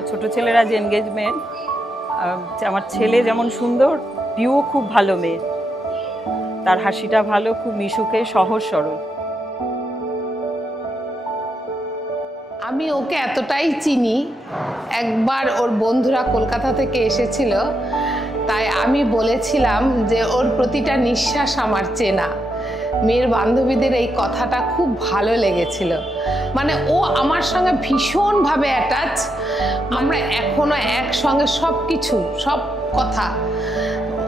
আমার ছোট ছেলের আজ এনগেজমেন্ট। আমার ছেলে যেমন সুন্দর, পিউ খুব ভালো মেয়ে, তার হাসিটা ভালো, খুব মিশুকে, সহজ সরল। আমি ওকে এতটাই চিনি, একবার ওর বন্ধুরা কলকাতা থেকে এসেছিল, তাই আমি বলেছিলাম যে ওর প্রতিটা নিঃশ্বাস আমার চেনা। মেয়ের বান্ধবীদের এই কথাটা খুব ভালো লেগেছিল। মানে ও আমার সঙ্গে ভীষণভাবে অ্যাটাচ, আমরা এখনো একসঙ্গে সব কিছু, সব কথা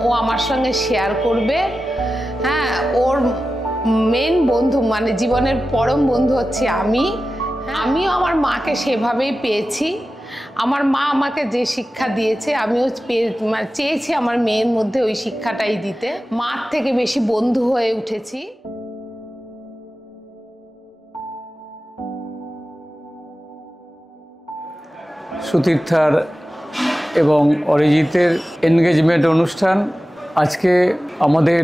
ও আমার সঙ্গে শেয়ার করবে। হ্যাঁ, ওর মেন বন্ধু মানে জীবনের পরম বন্ধু হচ্ছে আমিও আমার মাকে সেভাবেই পেয়েছি। আমার মা আমাকে যে শিক্ষা দিয়েছে আমিও চেয়েছি আমার মেয়ের মধ্যে ওই শিক্ষাটাই দিতে। মার থেকে বেশি বন্ধু হয়ে উঠেছি। সুতীর্থার এবং অরিজিতের এনগেজমেন্ট অনুষ্ঠান আজকে আমাদের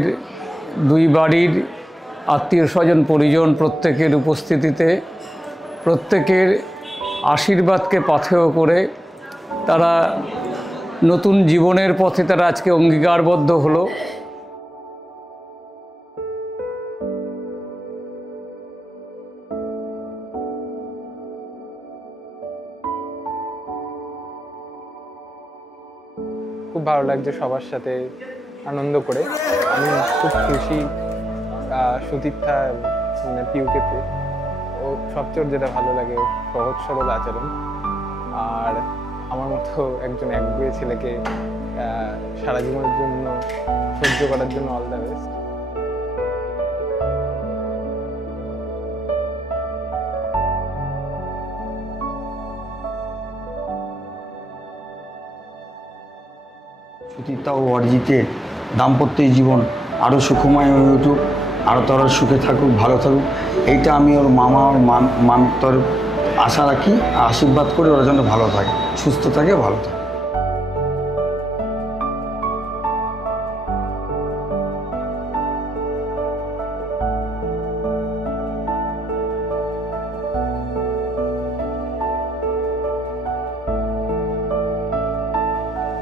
দুই বাড়ির আত্মীয় স্বজন পরিজন প্রত্যেকের উপস্থিতিতে, প্রত্যেকের আশীর্বাদকে পাথেয় করে তারা নতুন জীবনের পথে তারা আজকে অঙ্গীকারবদ্ধ হলো। খুব ভালো লাগছে সবার সাথে আনন্দ করে। আমি খুব খুশি সুতীর্থা মানে পিউকে পেয়ে। ও সবচেয়ে যেটা ভালো লাগে ও সহজ সরল আচরণ, আর আমার মতো একজন একগুঁয়ে ছেলেকে সারা জীবনের জন্য সহ্য করার জন্য অল দ্য বেস্ট। সুতীর্থা ও অরিজিতের দাম্পত্য জীবন আরও সুখময় হয়ে উঠুক, আরও তারা সুখে থাকুক, ভালো থাকুক, এইটা আমি ওর মামা ওর মামতর আশা রাখি, আশীর্বাদ করি ওরা যেন ভালো থাকে, সুস্থ থাকে, ভালো থাকে।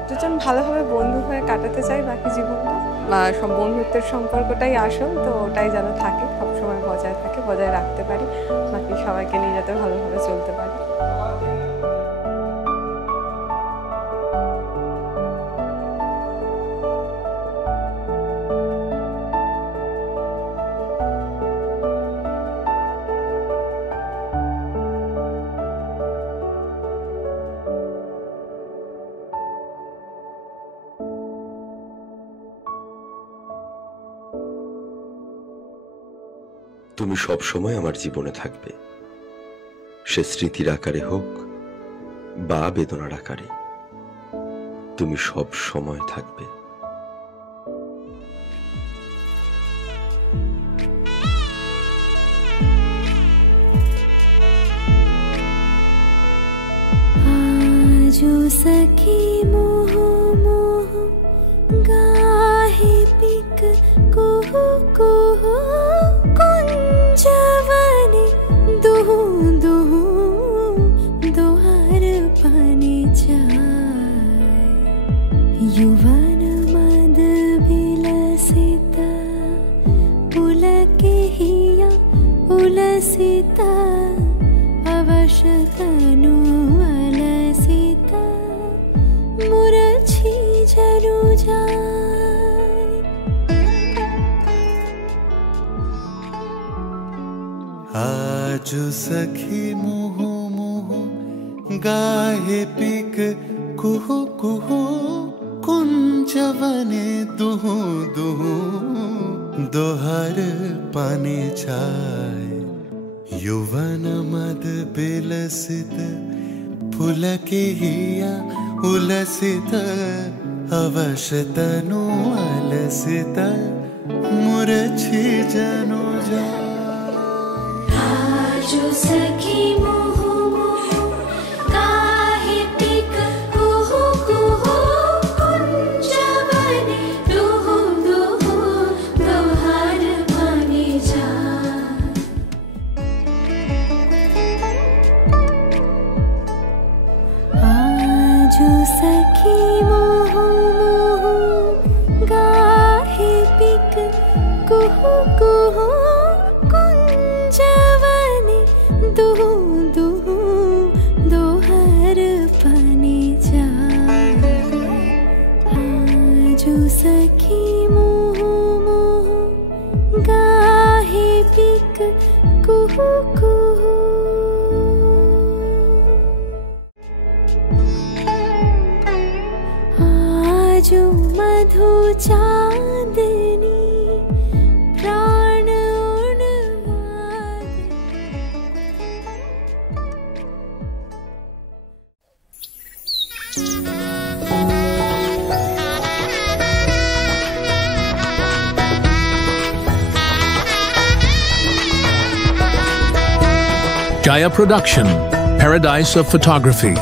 দুজন ভালোভাবে বন্ধু হয়ে কাটাতে চাই বাকি জীবনটা, বা সব বন্ধুত্বের সম্পর্কটাই আসল, তো ওটাই যেন থাকে, সবসময় বজায় থাকে, বজায় রাখতে পারি, বাকি সবাইকে নিয়ে যাতে ভালোভাবে চলতে পারি। তুমি সব সময় আমার জীবনে থাকবে, সে স্মৃতির আকারে হোক বা বেদনার আকারে, তুমি সব সময় থাকবে। आजो सखी मोह मोह गाहे पिक कुहु कुहु कुंजवने दुहु दुहु दोहर पानी चाय युवन मद बिलसिता पुलके हिया उलसिता अवशतनु अलसिता मुरछी जनु जाय। आज सखी मुह मुह गाहे पिक कुहु कुहु कुंजवने दुहु दुहु दोहर पानी छाय युवन मद बिलसित पुलके हिया उलसित अवशतनु अलसित मुरछी जनु जाय। आजो सखी मोह मोह गाहे पिक कुहु कुहु कुंजवने दुहु दुहु दोहर पानी जाय। जो सखी मोह मोह गाहे पिक कुहू कुहू। आजो मधु चांदनी प्राण उणवाद। Jaya Production, Paradise of Photography.